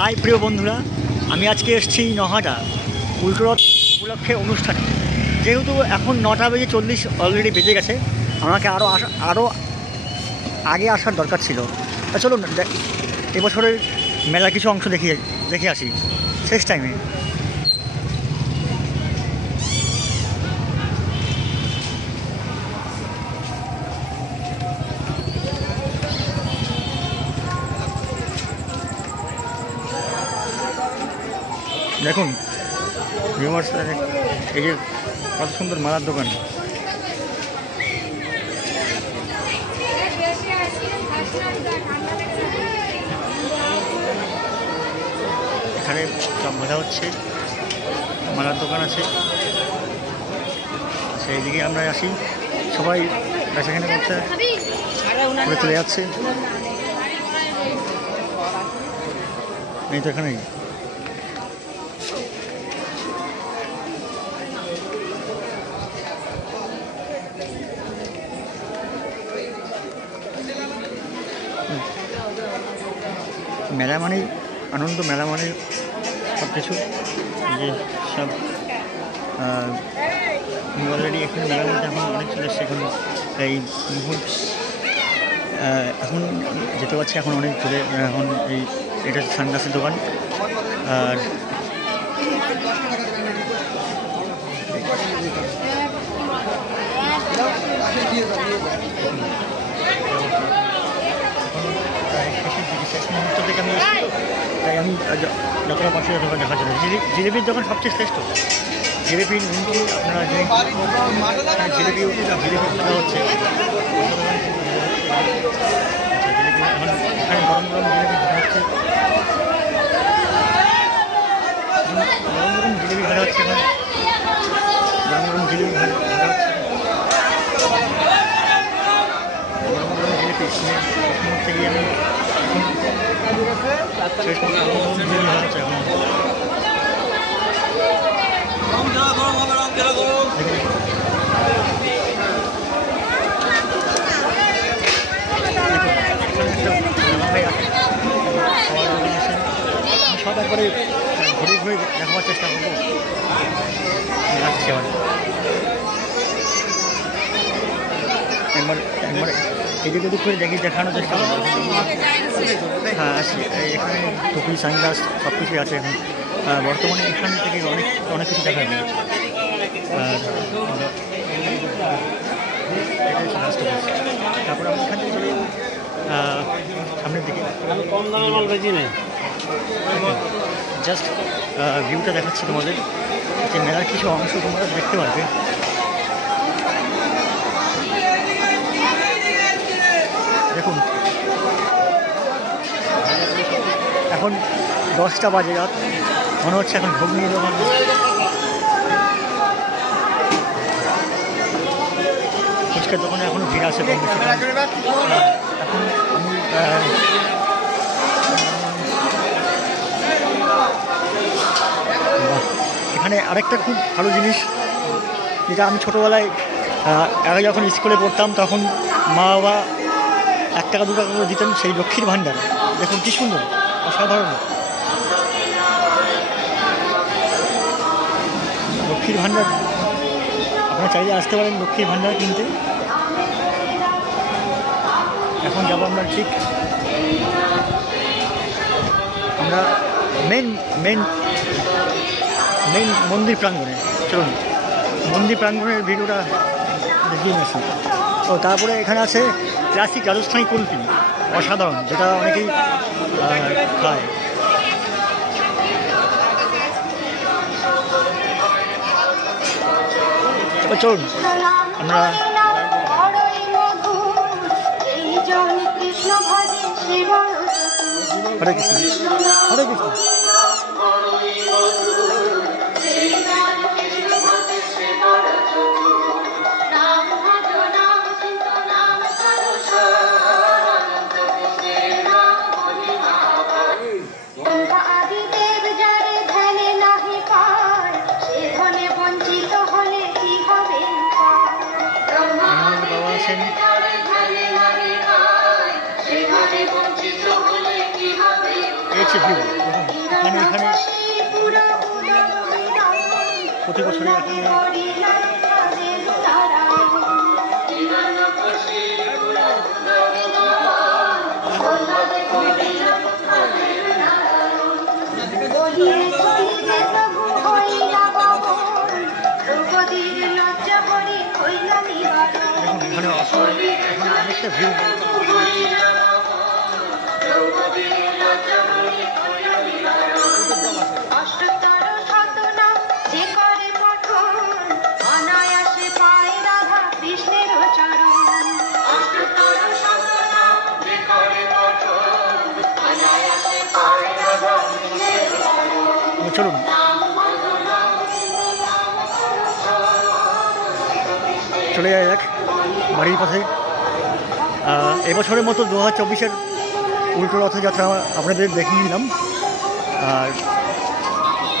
High প্রিয় বন্ধুরা, আমি আজকে এসেছি নহাটা উল্টোরথ উপলক্ষে অনুষ্ঠানে। যেহেতু এখন 9:40 অলরেডি বেজে গেছে, আমাকে আরও আগে আসার দরকার ছিল। তা চলুন এবছরের মেলার কিছু অংশ দেখে আসি শেষ টাইমে। দেখুন ভিউয়ার্স, এই যে কত সুন্দর মালার দোকান। এখানে সব বোঝা হচ্ছে, মালার দোকান আছে। সেই দিকে আমরা আসি, সবাই বেচাকেনা করতে চলে যাচ্ছে। এই তো এখানেই মেলা মানে আনন্দ, মেলা মানে সব কিছু। যে সব অলরেডি এখন মেলার মধ্যে এখন অনেক চলে এসছে। এখন এই মুহূর্ত এখন যেতে পারছি, এখন অনেক চলে। এখন এটা সানগ্লাসের দোকান। আর শেষ মুহূর্ত থেকে আমি এসেছি, তাই আমি যতটা পাশে দোকান দেখার জন্য। জিলিপির দোকান সবচেয়ে শ্রেষ্ঠ। জিলিপি নিমকি, আপনারা জিলিপি খাওয়া হচ্ছে। জিলিপি এখন এখানে গরম গরম জিলিপি খাওয়া হচ্ছে, গরম গরম জিলিপি ভাজা হচ্ছে। এখন গরম গরম জিলিপি ভাজা হচ্ছে, গরম গরম জিলিপি। মুহূর্তে গিয়ে আমি শেষ মুহূর্তে জিলিপি ভাজা হচ্ছে। এখন সব একবারে ঘুরে ঘুরে দেখাবার চেষ্টা করবো। আসছি একবার এদিক ওদিক করে দেখানোর চেষ্টা করবো। হ্যাঁ আসি, এখানে টুপি, সানগ্লাস সব কিছুই আছে এখন বর্তমানে। এখান থেকে অনেক কিছু দেখা যায়। তারপরে আমি এখান থেকে চলে যাবো সামনের দিকে। জাস্ট ভিউটা দেখাচ্ছি তোমাদের, যে মেলার কিছু অংশ তোমরা দেখতে পারবে। দেখুন এখন 10টা বাজে রাত, মনে হচ্ছে এখন ভোগ নিয়ে দোকান। ফুচকার দোকানে এখনও ভিড় আছে কম বেশি। এখন আমি এখানে আরেকটা খুব ভালো জিনিস, যেটা আমি ছোটোবেলায় আগে যখন স্কুলে পড়তাম তখন মা বাবা 1 টাকা 2 টাকা করে দিতেন, সেই লক্ষ্মীর ভাণ্ডার। দেখুন কী সুন্দর, অসাধারণ। লক্ষ্মীর ভাণ্ডার, আপনারা চাইলে আসতে পারেন লক্ষ্মীর ভাণ্ডার কিনতে। এখন যাবো আমরা ঠিক আমরা মেন মন্দির প্রাঙ্গণে। চলুন মন্দির প্রাঙ্গণের ভিডিওটা দেখিয়ে আসি। ও তারপরে এখানে আছে ক্লাসিক রাজস্থানী কুলফি, অসাধারণ, যেটা অনেকেই খায়। চলুন আমরা হরে কৃষ্ণ, হরে কৃষ্ণ। বাবা আছেন, এই হচ্ছে ভিউ। এখানে প্রতি বছরই এখানে অনেকটা ভিড়। চলুন চলে যাওয়া যাক বাড়ির পথে। এবছরের মতো 2024-এর উল্টো রথযাত্রা আপনাদের দেখিয়ে নিলাম। আর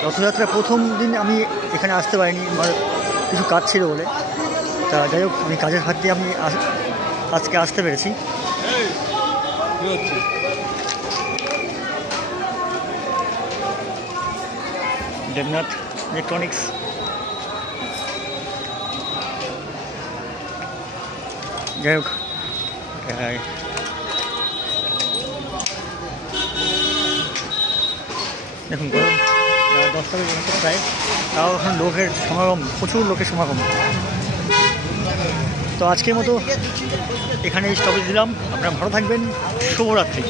রথযাত্রার প্রথম দিন আমি এখানে আসতে পারিনি, আমার কিছু কাজ ছিল বলে। তা যাই হোক, আমি কাজের হাত দিয়ে আমি আজকে আসতে পেরেছি। দেবনাথ ইলেকট্রনিক্স। যাই হোক, দেখুন গরম 10টা বেজে প্রায়, তাও এখন লোকের সমাগম, প্রচুর লোকের সমাগম। তো আজকের মতো এখানে স্টপেজ দিলাম। আপনারা ভালো থাকবেন, শুভরাত্রি।